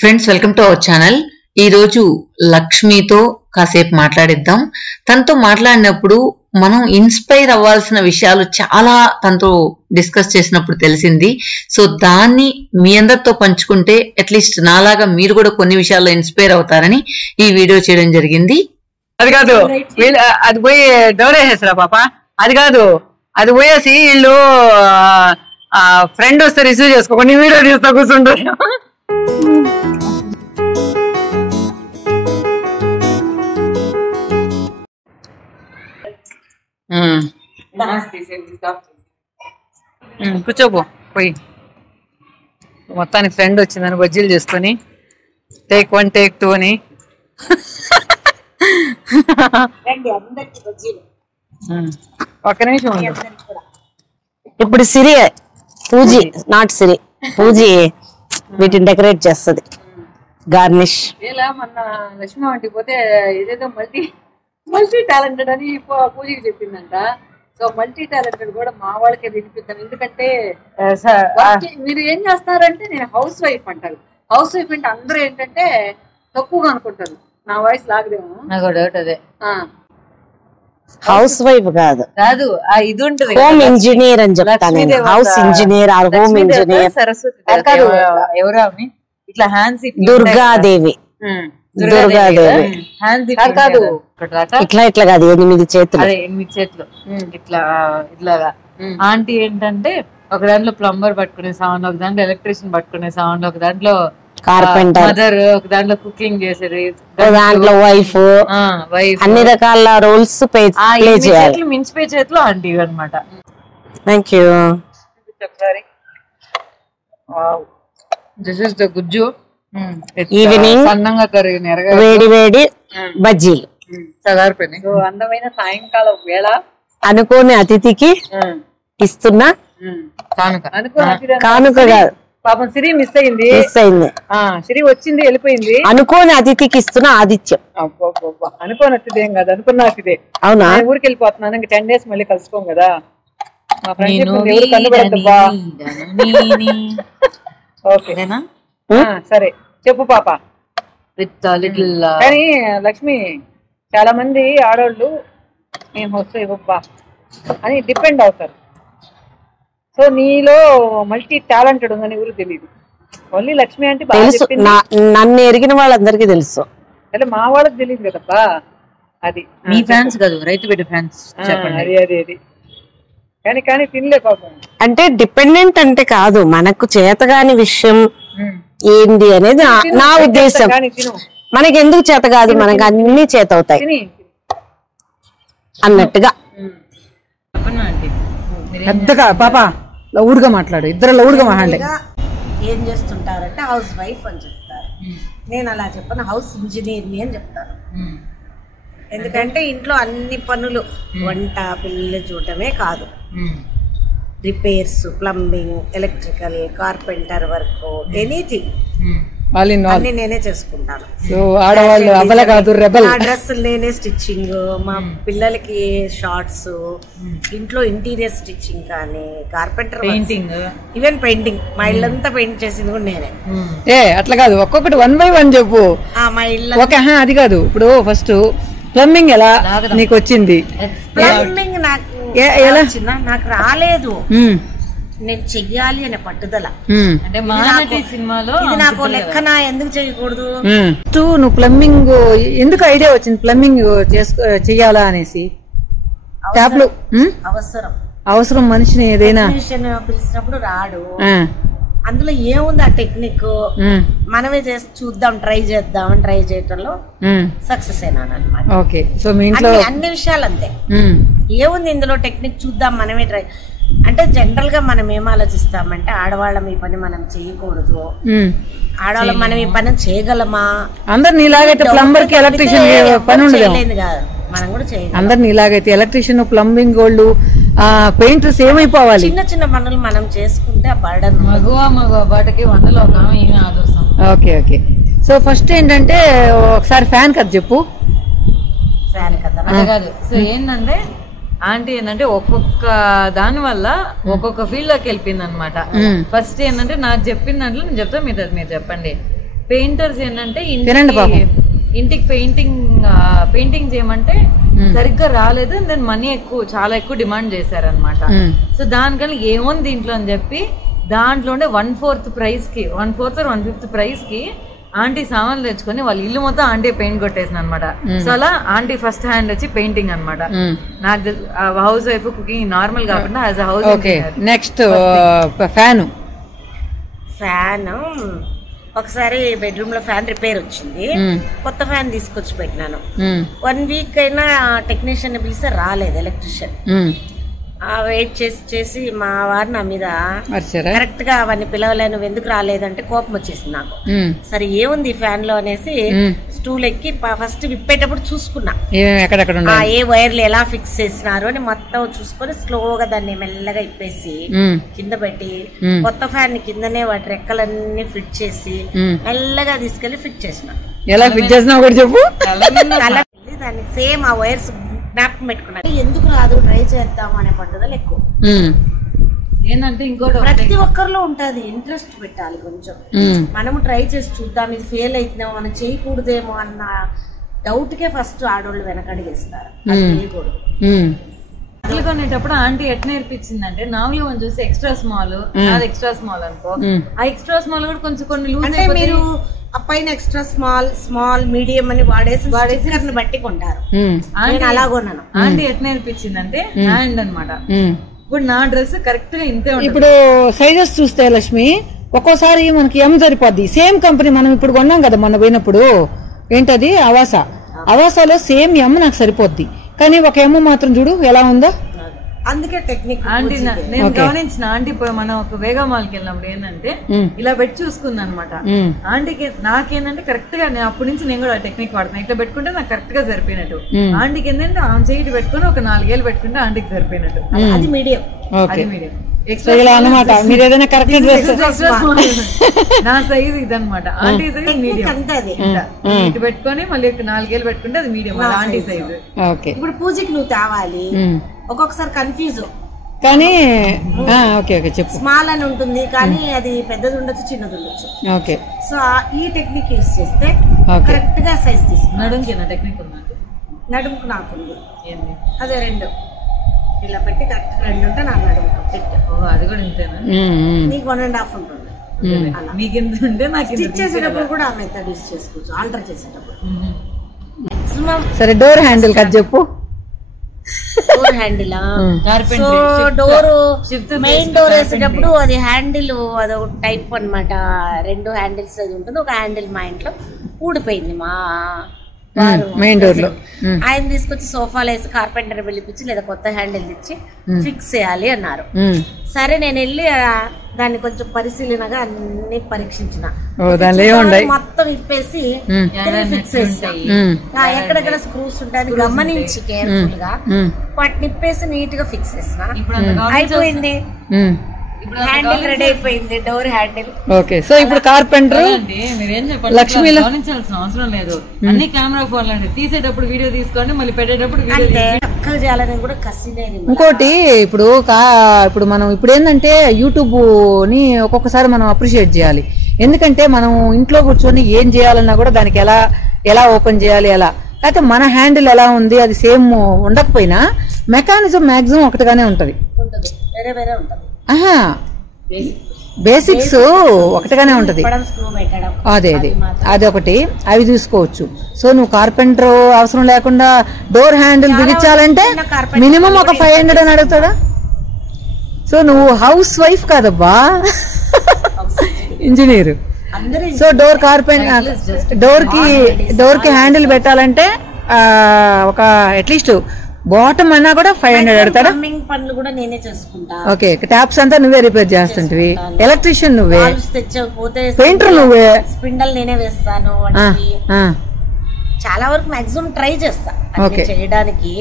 Friends, welcome to our channel. ఈరోజు లక్ష్మితో కాసేపు మాట్లాడిద్దాం. తనతో మాట్లాడినప్పుడు మనం ఇన్స్పైర్ అవ్వాల్సిన విషయాలు చాలా తనతో డిస్కస్ చేసినప్పుడు తెలిసింది. సో దాన్ని మీ అందరితో పంచుకుంటే అట్లీస్ట్ నాలాగా మీరు కూడా కొన్ని విషయాల్లో ఇన్స్పైర్ అవుతారని ఈ వీడియో చేయడం జరిగింది. అది కాదు, అది పోయి డోరేసేసరా పాప, అది కాదు, అది పోయేసి వీళ్ళు ఫ్రెండ్ వస్తే రిసీవ్ చేసుకోకుండా వీడియో తీస్తా కూర్చుంటారు. కూర్చోపో పోయి. మొత్తానికి ఫ్రెండ్ వచ్చిందని బజ్జీలు చేసుకొని టేక్ 1 టేక్ 2 అని ఒక్క నిమిషం. ఇప్పుడు సిరి పూజీ నాట్ సిరి పూజీ వీటిని డెకరేట్ చేస్తుంది, గార్నిష్. ఇలా మొన్న లక్ష్మీ వంటికి పోతే ఇదేదో మల్టీ టాలెంటెడ్ అని పూజకి చెప్పిందంట. సో మల్టీ టాలెంటెడ్ కూడా మా వాళ్ళకే వినిపిద్దాం. ఎందుకంటే మీరు ఏం చేస్తారంటే, నేను హౌస్ వైఫ్ అంటారు. హౌస్ వైఫ్ అంటే అందరూ ఏంటంటే తక్కువగా అనుకుంటారు. నా వాయిస్ లాగదేమో, నాకు డౌట్ అదే. హౌస్ వైఫ్ కాదు, ఇది ఉంటుంది, హోమ్ ఇంజనీర్ అని చెప్తాను. House engineer or home engineer. Saraswati ఎవరు ఇట్లా హ్యాండ్స్, దుర్గాదేవి. దుర్గాదేవి కాదు, ఇట్లా ఇట్లా కాదు, 8 చేతులు. 8 చేతులు ఇట్లా ఇట్లాగా. ఆంటీ ఏంటంటే ఒక దాంట్లో ప్లంబర్ పట్టుకునే సౌండ్, ఒక దాంట్లో ఎలక్ట్రీషియన్ పట్టుకునే సౌండ్, ఒక దాంట్లో కార్పెంటర్, మదర్, ఒక దాంట్లో కుకింగ్ చేసేది, దాంట్లో వైఫ్, అన్ని రకాల రోల్స్ ప్లే చేయాలి. మించిపోయే చేతిలో ఆంటీ అనమాట. Thank you. ఒకసారి దిస్ ఇస్ ద గుజ్జు. ఈవినింగ్ సన్నంగా కరిగిన వేడి వేడి బజ్జీలు చదారిపోయినాయి. సో అందమైన సాయంకాలం వేళ అనుకోని అతిథికి ఇస్తున్నా కానుక కాదు. పాపం సిరి మిస్ అయింది. సిరి వచ్చింది వెళ్ళిపోయింది. అనుకోని అతిథికి ఇస్తున్న ఆదిత్యం. అనుకోని అతిథి ఏం కాదు, అనుకున్న అతిథి. అవునా? ఊరికి వెళ్ళిపోతున్నాను, ఇంక 10 days మళ్ళీ కలుసుకోం కదా. మా ఫ్రెండ్షిప్ ఎవరు కనుగొడద్దబ్బా. ఓకేనా? సరే చెప్పు పాప. కానీ లక్ష్మి, చాలా మంది ఆడవాళ్ళు మేము వస్తే ఇవ్వబ్బా అని డిపెండ్ అవుతారు. సో నీలో మల్టీ టాలెంటెడ్ ఉందని ఎవరు తెలియదు. ఓన్లీ లక్ష్మి అంటే తెలుసు, నన్ను ఎరిగిన వాళ్ళందరికీ తెలుసు. అంటే మా వాళ్ళకి తెలియదు కదబ్బా. అది మీ ఫ్యాన్స్ కాదు, రైతు బిడ్డ ఫ్యాన్స్. అది అది అది కానీ కానీ తినలే పాపం. అంటే డిపెండెంట్ అంటే కాదు, మనకు చేతగాని విషయం ఏంది అనేది నా ఉద్దేశం. మనకి ఎందుకు చేత కాదు, మనకు అన్ని చేత అవుతాయి అన్నట్టుగా. పెద్దగా పాప లౌడ్గా మాట్లాడు, ఇద్దరు లౌడ్గా మాట్లాడే. ఏం చేస్తుంటారంటే హౌస్ వైఫ్ అని చెప్తారు. నేను అలా చెప్పను, హౌస్ ఇంజనీర్ని అని చెప్తాను. ఎందుకంటే ఇంట్లో అన్ని పనులు, వంట పిల్లలు చూడటమే కాదు, repairs, plumbing, electrical, carpenter work, anything అన్ని నేనే చేసుకుంటాను. సో ఆడవాళ్ళు అబల కాదు, రెబల్. నా డ్రెస్సులు నేనే స్టిచ్చింగ్, మా పిల్లలకి షార్ట్స్, ఇంట్లో ఇంటీరియర్ స్టిచ్చింగ్ కానీ, కార్పెంటర్, పెయింటింగ్, ఈవెన్ పెయింటింగ్. మా ఇల్లంతా పెయింట్ చేసింది కూడా నేనే. అట్లా కాదు, ఒక్కొక్కటి 1 by 1 చెప్పు. మా ఇల్లు అది కాదు. ఇప్పుడు ఫస్ట్ ప్లంబింగ్ ఎలా నీకు వచ్చింది? ప్లంబింగ్ నాకు రాలేదు, నేను చెయ్యాలి అనే పట్టుదల. అంటే సినిమాలో ఇది నాకు లెక్కన, ఎందుకు చేయకూడదు? నువ్వు ప్లంబింగ్ ఎందుకు ఐడియా వచ్చింది ప్లంబింగ్ చెయ్యాలా అనేసి? ట్యాప్లు అవసరం మనిషిని, ఏదైనా పిలిచినప్పుడు రాడు. అందులో ఏముంది ఆ టెక్నిక్, మనమే చేసి చూద్దాం, ట్రై చేద్దాం. ట్రై చేయటంలో సక్సెస్ అయినాను అనమాట. ఓకే. సో మీ ఇంట్లో అన్ని విషయాలు అంతే. ఏముంది ఇందులో టెక్నిక్, చూద్దాం, మనమే ట్రై. అంటే జనరల్ గా మనం ఏం ఆలోచిస్తామంటే, ఆడవాళ్ళం ఈ పని మనం చేయకూడదు, ఆడవాళ్ళం మనం ఈ పని చేయగలమా? అందరు నీలాగైతే ప్లంబర్ కి ఎలక్ట్రీషియన్ పని ఉండదు కాదు, మనం కూడా చేయగలం. అందరు నీలాగైతే ఎలక్ట్రీషియన్, ప్లంబింగ్ వాళ్ళు, పెయింటర్స్ ఏమైపోవాలి? చిన్న చిన్న పనులు మనం చేసుకుంటే ఆ బర్డన్ వాటికి 100లో ఆదర్శం. Okay okay. సో ఫస్ట్ ఏంటంటే ఒకసారి ఫ్యాన్ కథ చెప్పు. ఫ్యాన్ కథ కాదు. సో ఏంటంటే ఆంటీ ఏంటంటే ఒక్కొక్క దాని వల్ల ఒక్కొక్క ఫీల్డ్ లోకి వెళ్ళిపోయింది అనమాట. ఫస్ట్ ఏంటంటే నాకు చెప్పిన దాంట్లో నేను చెప్తా, మీరు చెప్పండి. పెయింటర్స్ ఏంటంటే ఇంటికి పెయింటింగ్ చేయమంటే సరిగ్గా రాలేదు. దెన్ మనీ చాలా ఎక్కువ డిమాండ్ చేశారనమాట. సో దానికన్నా ఏముంది దీంట్లో అని చెప్పి దాంట్లోనే 1/4 ప్రైస్ కి 1/4 or 1/5 ప్రైస్ కి ఆంటీ సామాన్లు తెచ్చుకొని వాళ్ళ ఇల్లు మొత్తం ఆంటీ పెయింట్ కొట్టేసిన అనమాట. సో అలా ఆంటీ ఫస్ట్ హ్యాండ్ వచ్చి పెయింటింగ్ అనమాట. నాకు హౌస్ వైఫ్ కుకింగ్ నార్మల్ కాకుండా యాజ్ హౌస్. నెక్స్ట్ ఫ్యాన్ ఒకసారి బెడ్రూమ్ లో ఫ్యాన్ రిపేర్ వచ్చింది. కొత్త ఫ్యాన్ తీసుకొచ్చి పెట్టినాను. 1 వీక్ అయినా టెక్నీషియన్ పిలిస్తే రాలేదు ఎలక్ట్రీషియన్. వెయిట్ చేసి మా వారు నా మీద కరెక్ట్ గా అవన్నీ పిలవలే, నువ్వు ఎందుకు రాలేదంటే కోపం వచ్చేసింది నాకు. సరే ఏముంది ఫ్యాన్ లో అనేసి స్టూల్ ఎక్కి ఫస్ట్ విప్పేటప్పుడు చూసుకున్నా ఏ వైర్లు ఎలా ఫిక్స్ చేసినారు అని మొత్తం చూసుకొని స్లోగా దాన్ని మెల్లగా ఇప్పేసి కింద పెట్టి కొత్త ఫ్యాన్ కిందనే వాటి రెక్కలన్నీ ఫిట్ చేసి మెల్లగా తీసుకెళ్లి ఫిట్ చేసిన. ఎలా ఫిట్ చేసినా కూడా చెప్పు. దానికి సేమ్ ఆ వైర్స్ జ్ఞాపకం పెట్టుకున్నా. ఎందుకు రాదు ట్రై చేద్దాం అనే పట్టుదల ఎక్కువ. ఏంటంటే ఇంకోటి ప్రతి ఒక్కరిలో ఉంటది, ఇంట్రెస్ట్ పెట్టాలి కొంచెం. మనము ట్రై చేసి చూద్దాం, ఇది ఫెయిల్ అవుతుందేమో మనం చేయకూడదేమో అన్న డౌట్ కే ఫస్ట్ ఆడోళ్ళు వెనకడిగేస్తారు. కొనేటప్పుడు ఆంటీ ఎట్ నేర్పించిందంటే నార్మల్ మనం చూసి ఎక్స్ట్రా స్మాల్, అది ఎక్స్ట్రా స్మాల్ అనుకో, ఆ ఎక్స్ట్రా స్మాల్ కూడా కొంచెం కొన్ని లూజ్ అంటే మీరు అప్పైన ఎక్స్ట్రా స్మాల్ మీడియం అని వాడేసి బట్టి కొంటారు. అలా కొన్నాను. ఆంటీ ఎట్ నేర్పించిందంటే హ్యాండ్ అనమాట. ఇప్పుడు నా డ్రెస్ కరెక్ట్ గా ఇంతే. ఇప్పుడు సైజెస్ చూస్తే లక్ష్మి ఒక్కోసారి మనకి ఎం సరిపోద్ది. సేమ్ కంపెనీ మనం ఇప్పుడు కొన్నాం కదా మొన్న పోయినప్పుడు, ఏంటది అవాసాలో సేమ్ ఎం నాకు సరిపోద్ది, కానీ ఒక ఎమ్ మాత్రం చూడు ఎలా ఉందో. అందుకే టెక్నిక్ ఆంటీ నేను గమనించిన. ఆంటీ మనం ఒక వేగా మాల్కి వెళ్ళినప్పుడు ఏంటంటే ఇలా పెట్టి చూసుకుంది అనమాట. ఆంటీకి నాకేంటంటే కరెక్ట్ గా అప్పటి నుంచి నేను కూడా టెక్నిక్ వాడుతున్నా. ఇట్లా పెట్టుకుంటే నాకు కరెక్ట్ గా సరిపోయినట్టు. ఆంటీకి ఏంటంటే ఆమె చేయి పెట్టుకుని ఒక 4 ఏళ్ళు పెట్టుకుంటే ఆంటీకి సరిపోయినట్టు. అది మీడియం. నా సైజ్ ఇదనమాట. Aunty size medium. ఇటు పెట్టుకొని మళ్ళీ 4 ఏళ్ళు పెట్టుకుంటే అది మీడియం ఆంటీ సైజ్. ఇప్పుడు పూజకి నువ్వు తేవాలి, ఒక్కొక్కసారి కన్ఫ్యూజ్ కానీ చెప్పు. స్మాల్ అని ఉంటుంది కానీ అది పెద్దది ఉండొచ్చు చిన్నది ఉండొచ్చు. సో ఈ టెక్నిక్ యూజ్ చేస్తే కరెక్ట్ గా సైజ్ తీసుకున్నా. నడుముకి టెక్నిక్ ఉందా? నడుముకు నాకుంది. అదే 2 ఇలా పెట్టి కరెక్ట్ 2 ఉంటే నా నడుముకు ఫిట్. అది కూడా ఇంతేనా? నీకు 1.5 ఉంటుంది. మీకు ఎంత ఉంటే నాకు స్టిచ్ చేసేటప్పుడు కూడా ఆ మెథడ్ యూజ్ చేసుకోవచ్చు. ఆల్టర్ చేసేటప్పుడు సరే డోర్ హ్యాండిల్ కదా చెప్పు. Door handle so door main door వేసేటప్పుడు అది హ్యాండిల్ అదొక టైప్ అనమాట. 2 హ్యాండిల్స్ అది ఉంటుంది. ఒక హ్యాండిల్ మా ఇంట్లో ఊడిపోయింది. మా మెయిన్ డోర్ లో ఆయన తీసుకొచ్చి సోఫాలు వేసి కార్పెంటర్ పిలిపించి లేదా కొత్త హ్యాండిల్ ఇచ్చి ఫిక్స్ చేయాలి అన్నారు. సరే నేను వెళ్ళి దాన్ని కొంచెం పరిశీలనగా అన్ని పరీక్షించిన. మొత్తం ఇప్పేసి ఫిక్స్ చేసా. ఎక్కడెక్కడ స్క్రూస్ ఉంటాయని గమనించి కేర్ఫుల్ గా వాటిని ఇప్పేసి నీట్ గా ఫిక్స్ చేసిన. అయిపోయింది, హ్యాండిల్ రెడీ అయిపోయింది. Door handle. ఓకే. సో ఇప్పుడు కార్పెంటర్ మీరేం చెప్పాలి, లక్ష్మి గమనించాల్సిన అవసరం లేదు. అన్ని కెమెరా ఫోన్లు అండి. తీసేటప్పుడు వీడియో తీసుకోండి, మళ్ళీ పెట్టేటప్పుడు చక్కగా చేయాలని కూడా కసిలేదు. ఇంకోటి ఇప్పుడు మనం ఇప్పుడు ఏంటంటే యూట్యూబ్ ని ఒక్కొక్కసారి మనం అప్రిషియేట్ చేయాలి. ఎందుకంటే మనం ఇంట్లో కూర్చొని ఏం చేయాలన్నా కూడా దానికి ఎలా ఓపెన్ చేయాలి ఎలా, అయితే మన హ్యాండిల్ ఎలా ఉంది అది సేమ్ ఉండకపోయినా మెకానిజం మాక్సిమం ఒకటిగానే ఉంటది. బేసిక్స్ ఒకటిగానే ఉంటది. అదే ఒకటి అవి చూసుకోవచ్చు. సో నువ్వు కార్పెంటర్ అవసరం లేకుండా డోర్ హ్యాండిల్ బిగించాలంటే మినిమం ఒక 500 అని అడుగుతాడా? సో నువ్వు హౌస్ వైఫ్ కాదబ్బా, ఇంజనీర్. సో డోర్ కి హ్యాండిల్ పెట్టాలంటే ఒక అట్లీస్ట్ బాటమ్ అన్నా కూడా 500 అడుగుతాడా? పనులు కూడా నేనే చేసుకుంటా. ఓకే. ట్యాప్స్ అంతా నువ్వే రిపేర్ చేస్తుంటివి, ఎలక్ట్రీషియన్ నువ్వే, పెయింటర్ నువ్వే, స్పిండల్ నేనే వేస్తాను. చాలా వరకు మాక్సిమం ట్రై చేస్తా చేయడానికి,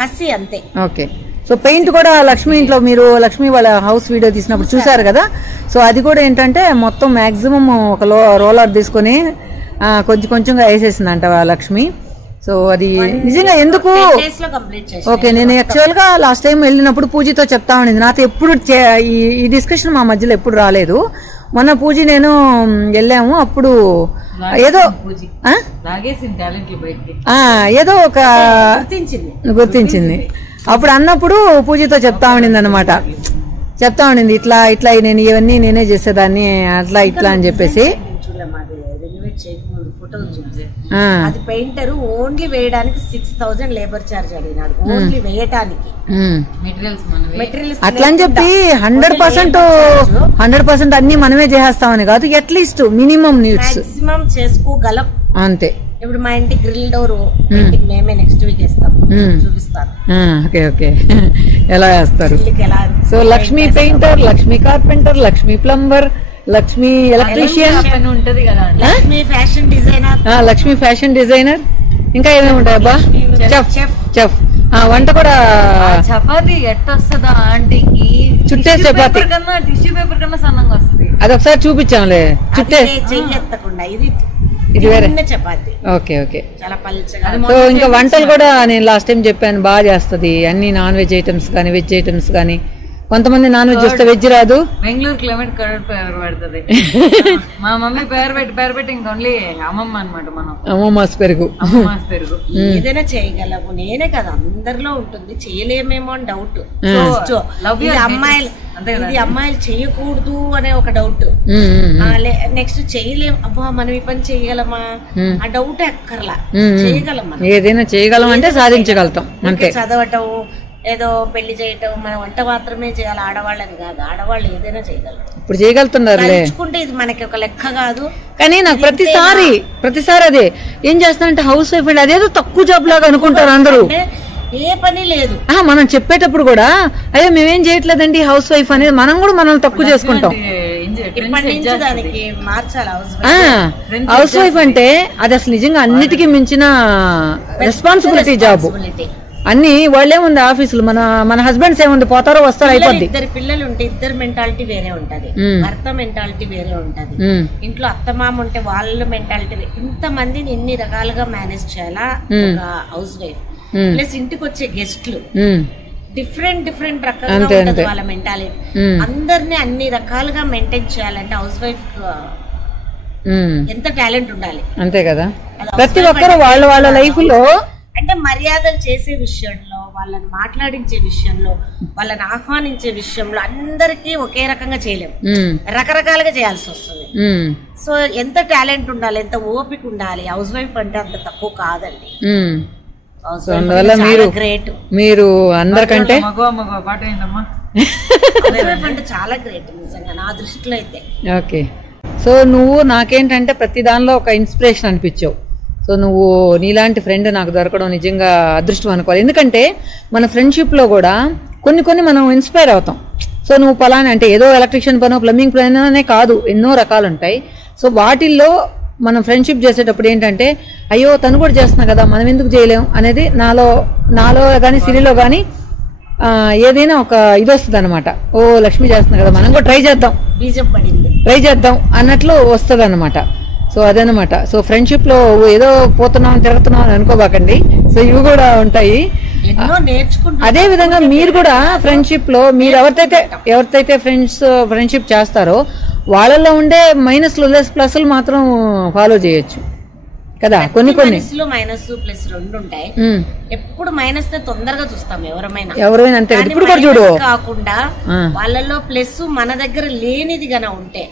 కసి అంతే. ఓకే. సో పెయింట్ కూడా లక్ష్మి ఇంట్లో మీరు లక్ష్మి వాళ్ళ హౌస్ వీడియో తీసినప్పుడు చూసారు కదా. సో అది కూడా ఏంటంటే మొత్తం మాక్సిమం ఒక రోలర్ తీసుకొని కొంచెం కొంచెంగా వేసేసిందంట లక్ష్మి. సో అది నిజంగా ఎందుకు ఓకే. నేను యాక్చువల్ గా లాస్ట్ టైం వెళ్ళినప్పుడు పూజతో చెప్తా ఉండింది. నాతో ఎప్పుడు ఈ డిస్కషన్ మా మధ్యలో ఎప్పుడు రాలేదు. మొన్న పూజ నేను వెళ్ళాము, అప్పుడు ఏదో ఏదో ఒక గుర్తించింది. అప్పుడు అన్నప్పుడు పూజతో చెప్తా ఉండింది అనమాట, చెప్తా ఉండింది ఇట్లా ఇట్లా నేను ఇవన్నీ నేనే చేసేదాన్ని అట్లా ఇట్లా అని చెప్పేసి. అది పెయింటర్ ఓన్లీ వేయడానికి 6,000 లేబర్ చార్జ్ అడిగినాడు, ఓన్లీ వేయటానికి మెటీరియల్స్. అట్లా అని చెప్పి 100% అన్ని మనమే చేసేస్తామని కాదు, అట్లీస్ట్ మినిమం నీడ్స్ మాక్సిమం చేసుకోగలం అంతే. ఇప్పుడు మా ఇంటి గ్రిల్ డోర్ మేమే నెక్స్ట్ వీక్ వేస్తాం, చూపిస్తాను. ఓకే ఓకే ఎలా వేస్తారు? So Lakshmi painter, Lakshmi carpenter, Lakshmi plumber, Lakshmi electrician ఉంటది కదా, Lakshmi fashion designer, Lakshmi fashion designer, ఇంకా ఏమేమి ఉంటాయి అబ్బా? చెఫ్. వంట కూడా చపాతీ ఎట్టొస్తుందా ఆంటీకి? చుట్టే చపాతీ కన్నా టిష్యూ పేపర్ కన్నా సన్నంగా వస్తుంది. అది ఒకసారి చూపించాంలే. చుట్టే చెయ్యకుండా ఇది వేరే చపాతీ. Okay okay. చాలా పల్చగా. సో ఇంకా వంటలు కూడా నేను లాస్ట్ టైం చెప్పాను బాగా చేస్తుంది, అన్ని నాన్ వెజ్ ఐటమ్స్ కానీ వెజ్ ఐటమ్స్ కానీ. కొంతమంది నాన్ వెజ్ వస్తే వెజ్ రాదు. బెంగళూరు క్లైమేట్ కరెక్ట్ పేరు పడుతుంది. మా మమ్మీ పేరు పెట్టి ఇంకా ఓన్లీ అమ్మమ్మ అనమాట. మనం అమ్మమ్మాస్ పెరుగు ఏదైనా చేయగలము. నేనే కదా అందరిలో ఉంటుంది, చేయలేమేమో అని డౌట్. అమ్మాయిలు చేయకూడదు అనే ఒక డౌట్. నెక్స్ట్ చేయలేము, అబ్బా మనం ఈ పని చేయగలమా ఆ డౌట్ ఎక్కర్లా. చేయగలం, ఏదైనా చేయగలం అంటే సాధించగలుగుతాం అంతే. చదవటం, ఏదో పెళ్లి చేయటం, మన వంట మాత్రమే చేయాలి ఆడవాళ్ళని కాదు, ఆడవాళ్ళు ఏదైనా చేయగలరు. ఇప్పుడు చేయగలుగుతున్నారు నేర్చుకుంటే ఇది మనకి ఒక లెక్క కాదు. కానీ నాకు ప్రతిసారి అదే ఏం చేస్తానంటే హౌస్ వైఫ్ అంటే అదేదో తక్కువ జాబ్ లాగా అనుకుంటారు అందరూ. ఏ పని లేదు. మనం చెప్పేటప్పుడు కూడా అయ్యో మేమేం చేయట్లేదండి హౌస్ వైఫ్ అనేది మనం కూడా మనల్ని తక్కువ చేసుకుంటాం. దానికి మార్చాలి. హౌస్ వైఫ్ అంటే అది అసలు నిజంగా అన్నిటికీ మించిన రెస్పాన్సిబిలిటీ జాబ్. అన్ని వాళ్ళేముంది ఆఫీసులు, మన హస్బెండ్స్ ఏముంది పోతారో వస్తారో అయిపోద్ది. ఇద్దరు పిల్లలు ఉంటే ఇద్దరు మెంటాలిటీ వేరే ఉంటది, భర్త మెంటాలిటీ వేరే ఉంటది, ఇంట్లో అత్తమామ ఉంటే వాళ్ళ మెంటాలిటీ. ఇంత మందిని ఎన్ని రకాలుగా మేనేజ్ చేయాలా ఒక హౌస్ వైఫ్. ప్లస్ ఇంటికి వచ్చే గెస్ట్లు డిఫరెంట్ రకంగా ఉంటది వాళ్ళ మెంటాలిటీ. అందరినీ అన్ని రకాలుగా మెయింటైన్ చేయాలంటే హౌస్ వైఫ్ ఎంత టాలెంట్ ఉండాలి. అంతే కదా. ప్రతి ఒక్కరు వాళ్ళ లైఫ్ లో అంటే మర్యాదలు చేసే విషయంలో, వాళ్ళని మాట్లాడించే విషయంలో, వాళ్ళని ఆహ్వానించే విషయంలో అందరికీ ఒకే రకంగా చేయలేము, రకరకాలుగా చేయాల్సి వస్తుంది. సో ఎంత టాలెంట్ ఉండాలి, ఎంత ఓపిక ఉండాలి. హౌస్ వైఫ్ అంటే అంత తక్కువ కాదండి. గ్రేట్. మీరు అందరికంటే అంటే చాలా గ్రేట్ నిజంగా నా దృష్టిలో అయితే. ఓకే. సో నువ్వు నాకేంటంటే ప్రతి దానిలో ఒక ఇన్స్పిరేషన్ అనిపించావు. సో నువ్వు నీలాంటి ఫ్రెండ్ నాకు దొరకడం నిజంగా అదృష్టం అనుకోవాలి. ఎందుకంటే మన ఫ్రెండ్షిప్లో కూడా కొన్ని మనం ఇన్స్పైర్ అవుతాం. సో నువ్వు పలానా అంటే ఏదో ఎలక్ట్రిషియన్ పనో ప్లంబింగ్ పని అనే కాదు, ఎన్నో రకాలు ఉంటాయి. సో వాటిల్లో మనం ఫ్రెండ్షిప్ చేసేటప్పుడు ఏంటంటే అయ్యో తను కూడా చేస్తున్నా కదా మనం ఎందుకు చేయలేం అనేది నాలో కానీ సిరిలో కానీ ఏదైనా ఒక ఇది వస్తుంది అనమాట. ఓ లక్ష్మి చేస్తున్నా కదా మనం కూడా ట్రై చేద్దాం అన్నట్లు వస్తుంది అనమాట. సో అదనమాట. సో ఫ్రెండ్షిప్ లో ఏదో పోతున్నాం తిరుగుతున్నాం అని అనుకోబాకండి. సో ఇవి కూడా ఉంటాయి. అదే విధంగా మీరు కూడా ఫ్రెండ్షిప్ లో మీరు ఎవరితైతే ఫ్రెండ్షిప్ చేస్తారో వాళ్ళలో ఉండే మైనస్లు ప్లస్లు మాత్రం ఫాలో చేయొచ్చు కదా. కొన్ని మైనస్ ప్లస్ రెండు ఉంటాయి. ఎప్పుడు మైనస్ నే తొందరగా చూస్తాం ఎవరైనా అంతే. ఇప్పుడు కూడా చూడు కాకుండా వాళ్ళలో ప్లస్ మన దగ్గర లేనిది గన ఉంటే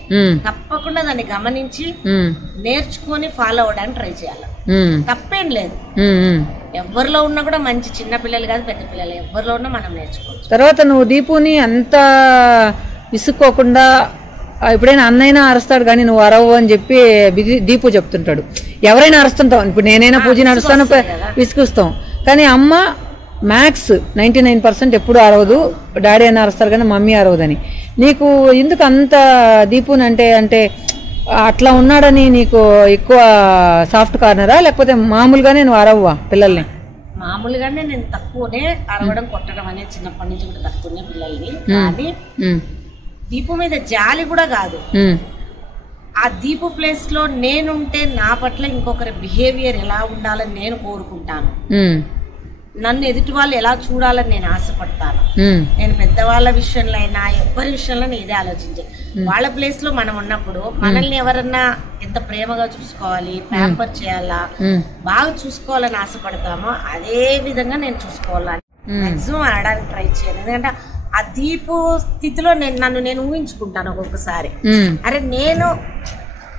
తప్పకుండా దాన్ని గమనించి నేర్చుకొని ఫాలో అవడానికి ట్రై చేయాలి. తప్పేం లేదు. ఎవరిలో ఉన్నా కూడా మంచి చిన్న పిల్లలు కాదు పెద్ద పిల్లలు ఎవరిలో ఉన్నా మనం నేర్చుకోవచ్చు. తర్వాత నువ్వు దీపుని అంత విసుక్కోకుండా ఎప్పుడైనా అన్నైనా అరుస్తాడు కానీ నువ్వు అరవు అని చెప్పి దీపు చెప్తుంటాడు. ఎవరైనా అరుస్తుంటాం. ఇప్పుడు నేనైనా పూజని అరుస్తాను, విసుకుస్తాం. కానీ అమ్మ మ్యాక్స్ 99% ఎప్పుడు అరవదు. డాడీ అయినా అరుస్తారు కానీ మమ్మీ అరవదని. నీకు ఎందుకు అంత దీపుని అంటే అట్లా ఉన్నాడని నీకు ఎక్కువ సాఫ్ట్ కార్నరా లేకపోతే మామూలుగానే నువ్వు అరవ్వా పిల్లల్ని? మామూలుగానే నేను తక్కువనే అరవడం కొట్టడం అనేది చిన్నప్పటి నుంచి కూడా తక్కువనే పిల్లల్ని. కానీ దీపు మీద జాలి కూడా కాదు. ఆ దీపు ప్లేస్ లో నేనుంటే నా పట్ల ఇంకొకరి బిహేవియర్ ఎలా ఉండాలని నేను కోరుకుంటాను. నన్ను ఎదుటి వాళ్ళు ఎలా చూడాలని నేను ఆశపడతాను. నేను పెద్దవాళ్ళ విషయంలో అయినా ఎవరి విషయంలో ఇదే ఆలోచించాను. వాళ్ళ ప్లేస్ లో మనం ఉన్నప్పుడు మనల్ని ఎవరన్నా ఎంత ప్రేమగా చూసుకోవాలి, ప్యాంపర్ చేయాలా, బాగా చూసుకోవాలని ఆశపడతామో అదే విధంగా నేను చూసుకోవాలని మాక్సిమం అనడానికి ట్రై చేయాలి. ఎందుకంటే ఆ దీపు స్థితిలో నన్ను నేను ఊహించుకుంటాను ఒక్కొక్కసారి. అరే నేను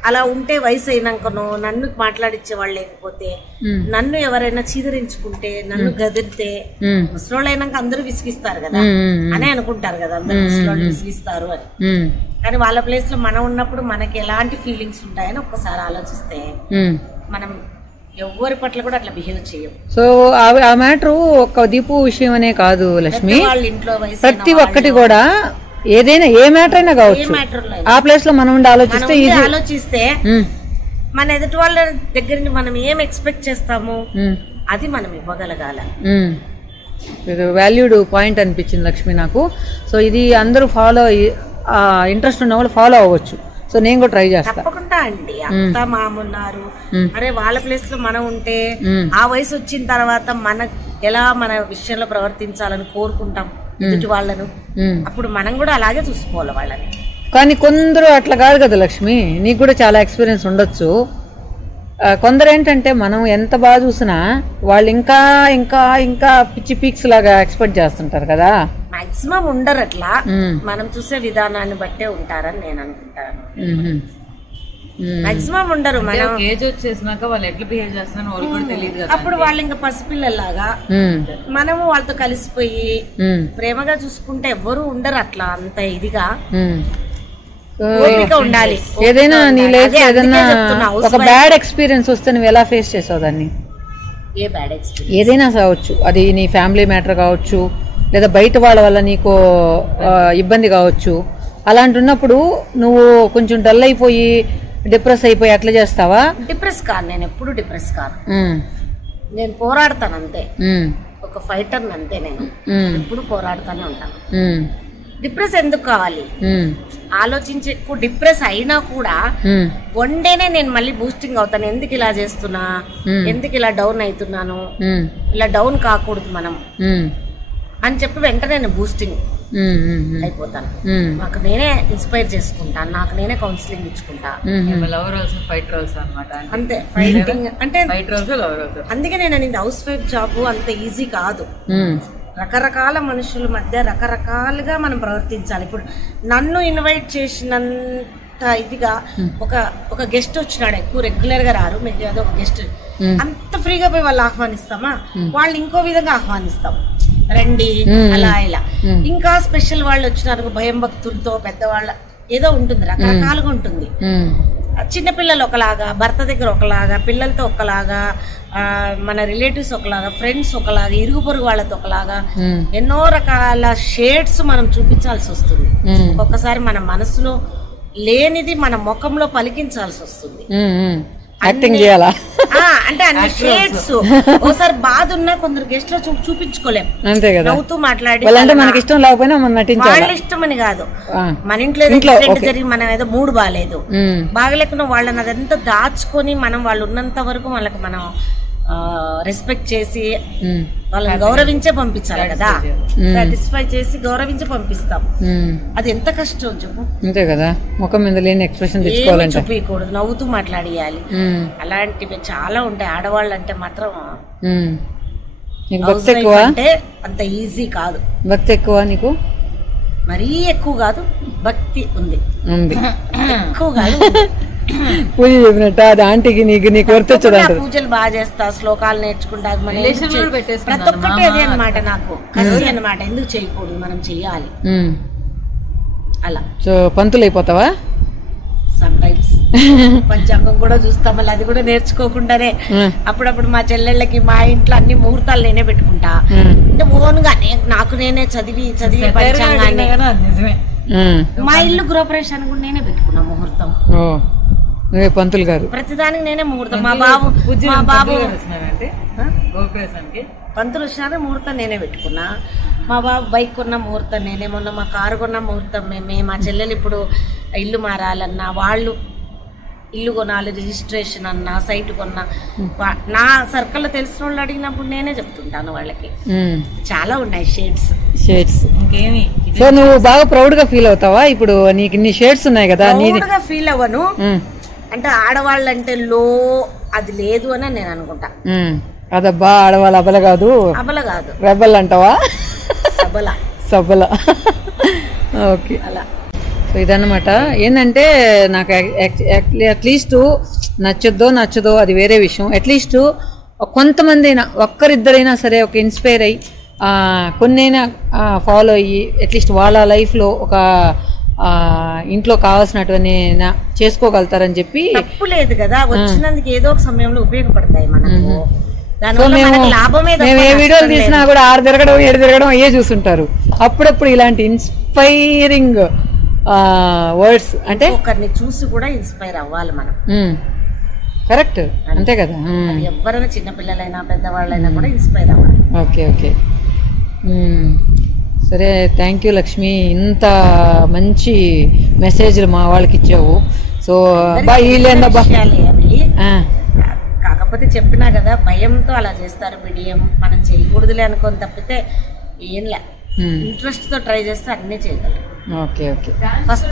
అలా ఉంటే వయసు అయినాకనో నన్ను మాట్లాడించే వాళ్ళు లేకపోతే, నన్ను ఎవరైనా చీదరించుకుంటే, నన్ను గదిరితే, ముసలోళ్ళు అయినాక అందరూ విసిగిస్తారు కదా అని అనుకుంటారు కదా, అందరూ ముసలోళ్ళు విసిగిస్తారు అని. కానీ వాళ్ళ ప్లేస్ లో మనం ఉన్నప్పుడు మనకి ఎలాంటి ఫీలింగ్స్ ఉంటాయని ఒక్కసారి ఆలోచిస్తే మనం ఎవరి పట్ల కూడా అట్లా బిహేవ్ చేయం. సో ఆ మ్యాటర్ ఒక్క దీపు విషయం అనే కాదు లక్ష్మి, వాళ్ళ ఇంట్లో ప్రతి ఒక్కటి కూడా ఏదైనా ఏ మ్యాటర్ అయినా కావచ్చు, ఆ ప్లేస్ లో మనం ఉండి ఆలోచిస్తే మన ఎదుటి వాళ్ళ దగ్గర నుంచి మనం ఏం ఎక్స్పెక్ట్ చేస్తాము అది మనం ఇవ్వగలగాల. వాల్యూడ్ పాయింట్ అనిపించింది లక్ష్మి నాకు. సో ఇది అందరూ ఫాలో, ఇంట్రెస్ట్ ఉన్న వాళ్ళు ఫాలో అవ్వచ్చు. సో నేను కూడా ట్రై చేస్తాను తప్పకుండా అండి. అత్త మామున్నారు, అరే వాళ్ళ ప్లేస్ లో మనం ఉంటే ఆ వయసు వచ్చిన తర్వాత మన ఎలా మన విషయంలో ప్రవర్తించాలని కోరుకుంటాం ఎదుటి వాళ్ళను. అప్పుడు మనం కూడా అలాగే చూసుకోవాలి వాళ్ళని. కానీ కొందరు అట్లా కాదు కదా లక్ష్మి, నీకు కూడా చాలా ఎక్స్పీరియన్స్ ఉండొచ్చు. కొందరు ఏంటంటే మనం ఎంత బాగా చూసినా వాళ్ళు ఇంకా ఇంకా ఇంకా పిచ్చి పీక్స్ లాగా ఎక్స్పెక్ట్ చేస్తుంటారు కదా. మాక్సిమం ఉండరు అట్లా, మనం చూసే విధానాన్ని బట్టే ఉంటారని నేను అనుకుంటాను. మాక్సిమం ఉండరు. మనం ఏజ్ వచ్చేసినాక వాళ్ళు ఎట్లా బిహేవ్ చేస్తున్నారు వాళ్ళు కూడా తెలియదు. అప్పుడు వాళ్ళు ఇంకా పసిపిల్లలాగా మనము వాళ్ళతో కలిసిపోయి ప్రేమగా చూసుకుంటే ఎవ్వరు ఉండరు అట్లా అంత ఇదిగా. ఉండాలి. ఏదైనా నీ లైఫ్ ఏదైనా ఒక బ్యాడ్ ఎక్స్పీరియన్స్ వస్తే నువ్వు ఎలా ఫేస్ చేసావు దాన్ని? ఏ బ్యాడ్ ఎక్స్పీరియన్స్ ఏదైనా కావచ్చు, అది నీ ఫ్యామిలీ మ్యాటర్ కావచ్చు, లేదా బయట వాళ్ళ వల్ల నీకు ఇబ్బంది కావచ్చు. అలాంటి ఉన్నప్పుడు నువ్వు కొంచెం డల్ అయిపోయి డిప్రెస్ అయిపోయి అట్లా చేస్తావా? డిప్రెస్ కాదు, నేను ఎప్పుడు డిప్రెస్ కాదు. నేను పోరాడతాను అంతే, ఒక ఫైటర్ అంతే. నేను ఎప్పుడు పోరాడుతూనే ఉంటాను. డిప్రెస్ ఎందుకు కావాలి ఆలోచించి, ఎక్కువ డిప్రెస్ అయినా కూడా వన్ డేనే నేను మళ్ళీ బూస్టింగ్ అవుతాను. ఎందుకు ఇలా చేస్తున్నా, ఎందుకు ఇలా డౌన్ అవుతున్నాను, ఇలా డౌన్ కాకూడదు మనం అని చెప్పి వెంటనే నేను బూస్టింగ్ అయిపోతాను. నాకు నేనే ఇన్స్పైర్ చేసుకుంటాను, నాకు నేనే కౌన్సిలింగ్ ఇచ్చుకుంటా. అంతే ఫైటింగ్ అంటే. అందుకే నేను అనేది హౌస్ వైఫ్ జాబ్ అంత ఈజీ కాదు. రకరకాల మనుషుల మధ్య రకరకాలుగా మనం ప్రవర్తించాలి. ఇప్పుడు నన్ను ఇన్వైట్ చేసినంత ఇదిగా ఒక గెస్ట్ వచ్చినాడు, ఎక్కువ రెగ్యులర్ గా రారు, మీకు ఏదో ఒక గెస్ట్ అంత ఫ్రీగా పోయి వాళ్ళు ఆహ్వానిస్తామా? వాళ్ళు ఇంకో విధంగా ఆహ్వానిస్తాం, రండి అలా ఇలా. ఇంకా స్పెషల్ వాళ్ళు వచ్చినారు భయం భక్తులతో, పెద్దవాళ్ళ ఏదో ఉంటుంది, రకరకాలుగా ఉంటుంది. చిన్నపిల్లలు ఒకలాగా, భర్త దగ్గర ఒకలాగా, పిల్లలతో ఒకలాగా, మన రిలేటివ్స్ ఒకలాగా, ఫ్రెండ్స్ ఒకలాగా, ఇరుగు పొరుగు వాళ్ళతో ఒకలాగా, ఎన్నో రకాల షేడ్స్ మనం చూపించాల్సి వస్తుంది. ఒక్కొక్కసారి మన మనసులో లేనిది మన ముఖంలో పలికించాల్సి వస్తుంది. యాక్టింగ్ చేయాలా అంటే అన్ని షేడ్స్. ఒకసారి బాధ ఉన్నా కొందరు గెస్ట్ లో చూపించుకోలేం, అంతే కదా, నవ్వుతూ మాట్లాడి. మనకి ఇష్టం లేకపోయినా వాళ్ళ ఇష్టం అని కాదు, మన ఇంట్లో జరిగి మనం ఏదో మూడు బాగాలేదు, బాగలేకుండా వాళ్ళని అదంతా దాచుకొని మనం వాళ్ళు ఉన్నంత వరకు వాళ్ళకి మనం రెస్పెక్ట్ చేసి వాళ్ళని గౌరవించే పంపించాలి కదా. సాటిస్ఫై చేసి గౌరవించి పంపిస్తాం. అది ఎంత కష్టం చెప్పు. అంతే కదా, ముఖం మీద లేని ఎక్స్ప్రెషన్ తెచ్చుకోవాలంటే చూపించకూడదు, నవ్వుతూ మాట్లాడియాలి. అలాంటివి చాలా ఉంటాయి. ఆడవాళ్ళు అంటే మాత్రం భక్తి ఎక్కువ, అంటే అంత ఈజీ కాదు. భక్తి ఎక్కువ నీకు? మరీ ఎక్కువ కాదు, భక్తి ఉంది. ఎక్కువ కాదు. పూజ చెప్పినట్టు అది ఆంటీకి నీకు వర్తించదు. పూజలు బాగా చేస్తా, శ్లోకాలు నేర్చుకుంటా, ప్రతి ఒక్కటి అదే అనమాట. నాకు కసి అనమాట, ఎందుకు చేయకూడదు, మనం చెయ్యాలి అలా. సో పంతులు అయిపోతావా? సమ్ టైమ్స్ పంచాంగం కూడా చూస్తాం, మళ్ళీ అది కూడా నేర్చుకోకుండానే. అప్పుడప్పుడు మా చెల్లెళ్ళకి మా ఇంట్లో అన్ని ముహూర్తాలు నేనే పెట్టుకుంటా. అంటే ఓన్గా నాకు నేనే చదివి పంచాంగాన్ని. మా ఇల్లు గృహప్రవేశానికి కూడా నేనే పెట్టుకున్నా ముహూర్తం. పంతులు గారు ప్రతిదానికి నేనే ముహూర్తం. మా బాబు పంతులు వచ్చినారు, ముహూర్తం నేనే పెట్టుకున్నా. మా బాబు బైక్ కొన్న ముహూర్తం నేనే, మొన్న మా కారు కొన్న ముహూర్తం మేమే. మా చెల్లెలు ఇప్పుడు ఇల్లు మారాలన్నా, వాళ్ళు ఇల్లు కొనాలి, రిజిస్ట్రేషన్ అన్నా, సైట్ కొన్నా, నా సర్కిల్లో తెలిసిన వాళ్ళు అడిగినప్పుడు నేనే చెప్తుంటాను వాళ్ళకి. చాలా ఉన్నాయి షేడ్స్. ఇంకేమి సో నువ్వు బాగా ప్రౌడ్ గా ఫీల్ అవుతావా? ఇప్పుడు నీకు ఇన్ని షేడ్స్ ఉన్నాయి కదా, ఫీల్ అవ్వను. అంటే ఆడవాళ్ళంటే లో అది లేదు అని నేను అనుకుంటా. అదబ్బా ఆడవాళ్ళు అబల కాదు, రెబల్ అంటావా? సబల. ఓకే, అలా. సో ఇదన్నమాట. ఏంటంటే నాకు అట్లీస్ట్ నచ్చదో అది వేరే విషయం. అట్లీస్ట్ కొంతమంది అయినా, ఒక్కరిద్దరైనా సరే ఒక ఇన్స్పైర్ అయ్యి కొన్నైనా ఫాలో అయ్యి అట్లీస్ట్ వాళ్ళ లైఫ్లో ఒక ఇంట్లో కావాల్సినటువంటి చేసుకోగలుగుతారని చెప్పి. తప్పు లేదు కదా, వచ్చినందుకు ఏదో ఒక సమయంలో ఉపయోగపడతాయి మనకు. మేము ఏ వీడియోలు తీసినా కూడా 6 తిరగడం 7 తిరగడం అయ్యే చూస్తుంటారు. అప్పుడప్పుడు ఇలాంటి ఇన్స్పైరింగ్ వర్డ్స్ అంటే ఒకరిని చూసి కూడా ఇన్స్పైర్ అవ్వాలి మనం. కరెక్ట్, అంతే కదా. ఎవరైనా చిన్నపిల్లలైనా పెద్దవాళ్ళైనా కూడా ఇన్స్పైర్ అవ్వాలి. ఓకే ఓకే, సరే. థ్యాంక్ యూ లక్ష్మి, ఇంత మంచి మెసేజ్లు మా వాళ్ళకి ఇచ్చావు. సో కాకపోతే చెప్పినా కదా, భయంతో అలా చేస్తారు. బిడియం మనం చేయకూడదులే అనుకొని తప్పితే ఏంలే, ఇంట్రెస్ట్ తో ట్రై చేస్తే అన్నీ చేయగలం. Okay okay. ఫస్ట్